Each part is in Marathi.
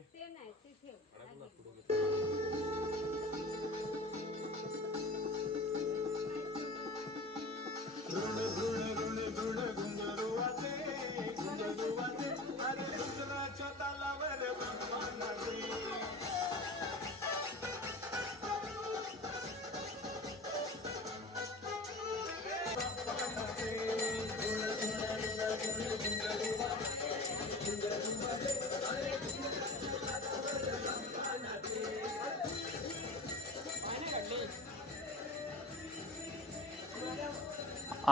酸奶最甜。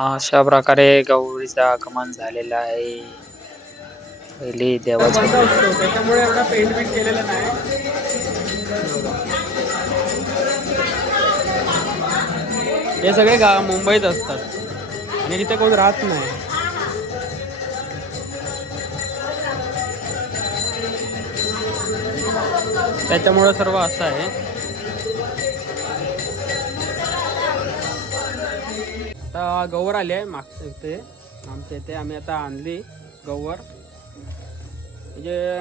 अशा प्रकारे गौरीचं आगमन झालेलं आहे. पहिली देवाची असतो त्याच्यामुळे एवढा पेंट बिंट केलेला नाही. हे सगळे गा मुंबईत असतात. आणि तिथे कोण राहत नाही. त्याच्यामुळे सर्व असं आहे. आता गवर आले आहे मागच्या इथे. आमच्या इथे आम्ही आता आणली गवर. म्हणजे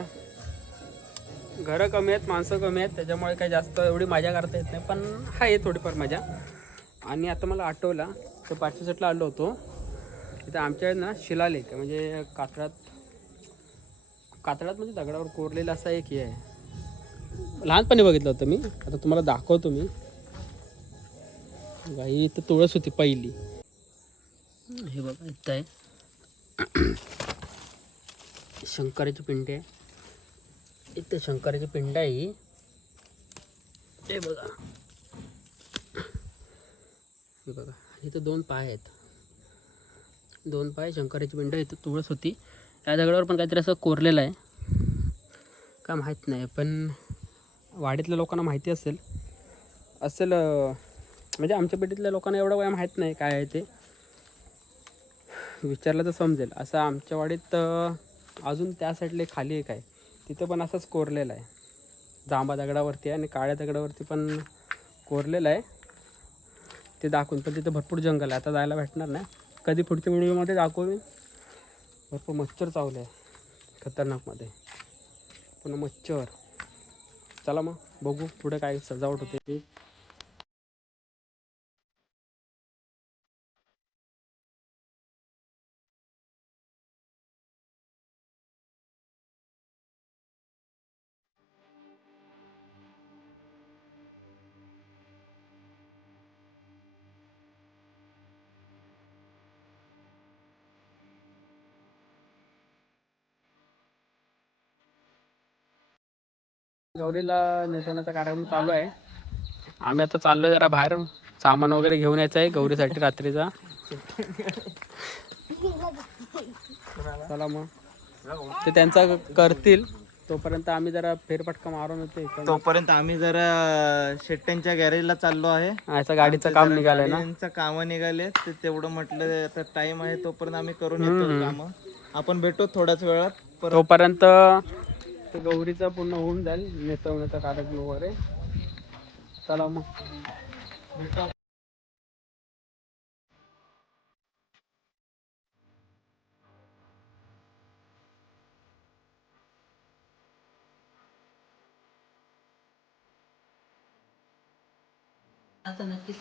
घरं कमी आहेत माणसं कमी आहेत त्याच्यामुळे काही जास्त एवढी मजा करता येत नाही पण आहे थोडीफार मजा. आणि आता मला आठवला तर पाचशे सेटला आलो होतो. इथे आमच्या ना शिलालेख म्हणजे कातळात कातळात म्हणजे दगडावर कोरलेला असा एक हे आहे. लहानपणी बघितलं होतं मी. आता तुम्हाला दाखवतो मी. गाई इथं तुळस होती पहिली. हे बघा इथं आहे. शंकराची पिंड आहे. इथं शंकराची पिंड आहे ही. हे बघा. हे बघा इथं दोन पाय आहेत. दोन पाय शंकराची पिंड इथं तुळस होती. त्या दगडावर पण काहीतरी असं कोरलेलं आहे. का माहीत नाही पण वाडीतल्या लोकांना माहिती असेल. असेल म्हणजे आमच्या पेटीतल्या लोकांना एवढं काय माहीत नाही काय आहे ते. विचारलं तर समजेल. असं आमच्या वाडीत अजून त्या साईडला एक खाली एक आहे. तिथं पण असंच कोरलेलं आहे. जांबा दगडावरती आहे आणि काळ्या दगडावरती पण कोरलेलं आहे. ते दाखवून पण तिथं भरपूर जंगल आहे. आता जायला भेटणार नाही. कधी पुढच्या व्हिडिओमध्ये दाखवू. भरपूर मच्छर चावले आहे. खतरनाकमध्ये. पुन्हा मच्छर. चला मग बघू पुढे काय सजावट होते गौरीला नेसवण्याचा कार्यक्रम चालू आहे. आम्ही आता चाललोय जरा बाहेर. सामान वगैरे घेऊन यायचं आहे गौरीसाठी रात्रीचा. चला मग. ते त्यांचा करतील. तोपर्यंत आम्ही जरा फेरफटका मारून येतो इकडनं. तोपर्यंत आम्ही जरा शेट्ट्यांच्या गॅरेजला चाललो आहे. याचं गाडीचं काम निघालंय ना. गाड्यांचं कामं निघाले ते तेवढं म्हटलं आता टाइम आहे तोपर्यंत आम्ही करून येतो काम. आपण भेटू थोड्याच वेळात. तोपर्यंत ते गौरीचं पूर्ण होऊन जाईल नेसवण्याचा कार्यक्रम वगैरे. चला मग.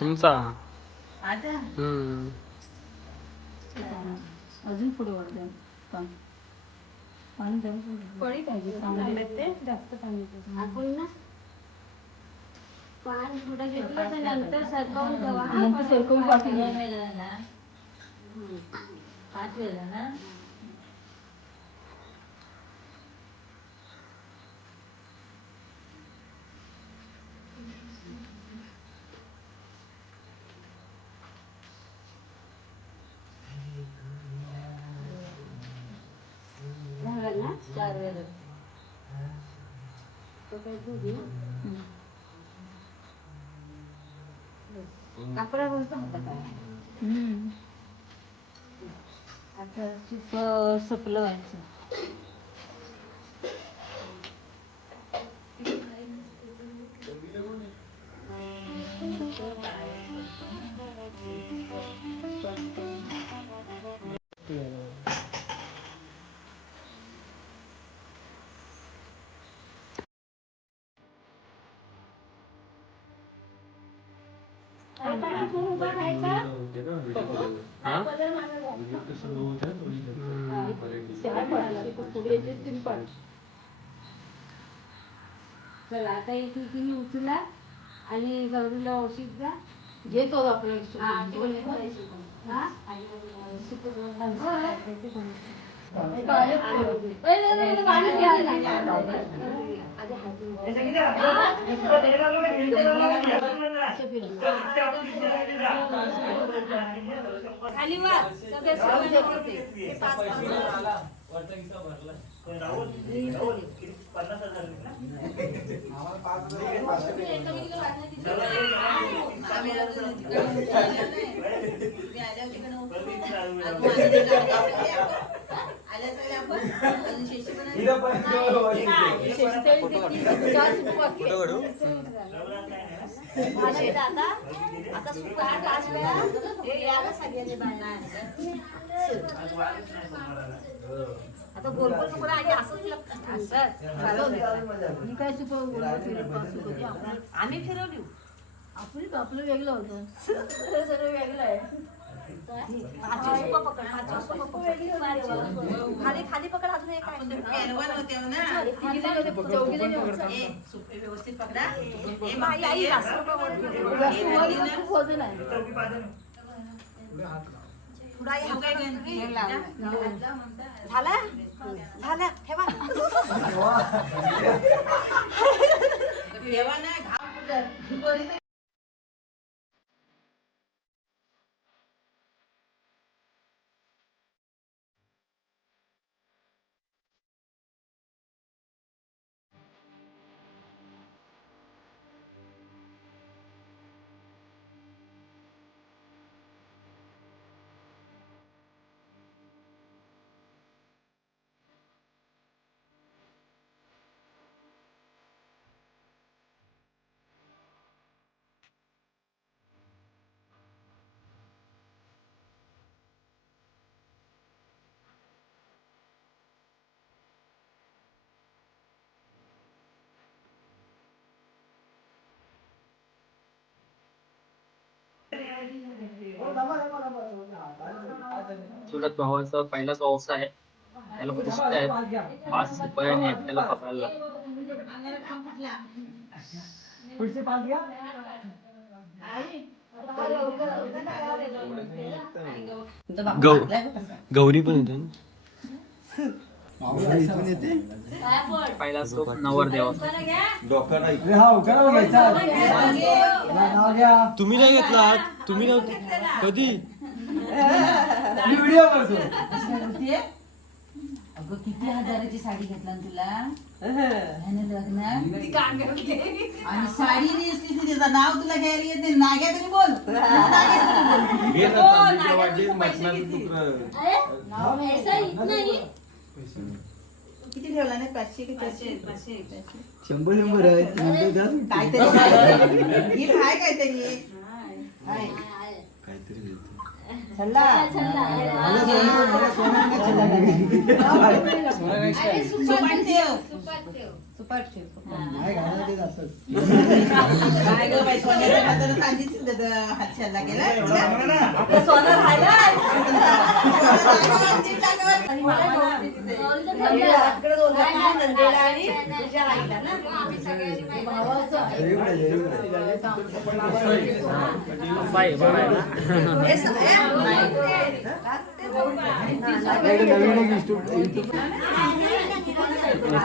तुमचा? हम्म. अजून पुढे वाढते पाणी पाणी जास्त पडी पाहिजे चांगले. जास्त पाणी आपण ना पान थोडं घेतलं तर नंतर सरकवून ठेवा. नंतर सरकवून पाच वेळा ना. ना चार वेळा तो काही दूध ना कापडा बोलतो होता काय आता सुप- सपलं व्हायचं चला आता इथे तुम्ही उचला आणि गौरीला औषध द्या. घेतो आपलं हा, घेऊन खाली वा सगळे आता बोल बोल नको आणि असंच लागतं. असं मी काय सुपर आम्ही फिरवली आपण आपलं वेगळं होतं सगळं वेगळं आहे पाचवी सुपं पकड, पाचवी सुपं पकड. खाली खाली पकड अजून एक आहे. तिघी जणी होते, चौघी जणी होते. बाई, आई, जास्त नको बोलू. जास्त वर खूप वजन आहे. पुढं आई हात करून तुम्ही. झालं झालं ठेवा चुलत भावाचा पहिलाच व्यवसाय आहे. त्याला पुष्ट आहे पाच रुपयाने त्याला पकडायला गौरी पण येते पहिला तो नवर देवाचा तुम्ही नाही घेतला तुम्ही नव्हते कधी अगं किती हजाराची साडी घेतला ना तुला? ह्याने लग्नात आणि साडी नेसली नाव तुला घ्यायला येत नाही. नाग्या तरी बोल. किती ठेवला नाही? पाचशे की पाचशे? शंभर शंभर आहे काहीतरी. काहीतरी. आहे. छल्ला. सुपाट ठेव. सुपाट ठेव. काय गं बाई, सोन्याच्या हातानं चांदीच द- हात छल्ला केलाय तुला? आपलं सोनं राहिलंय. सोनं राहिलं, तीन टाकावर. आणि मला नंदेला हातकडे दोन टाका, नंदेला आणि तुझ्या आईला ना. बाय बाय ना हे. सगळ्या-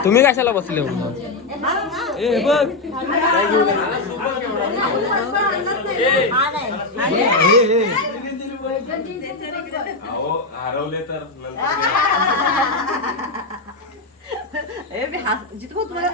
तुम्ही कशाला बसले हो? ए बघ. हरवले तर ए, तुम्हाला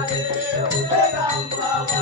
हात- जिथं तुम्हाला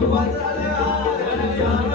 ਬਦਲਿਆ।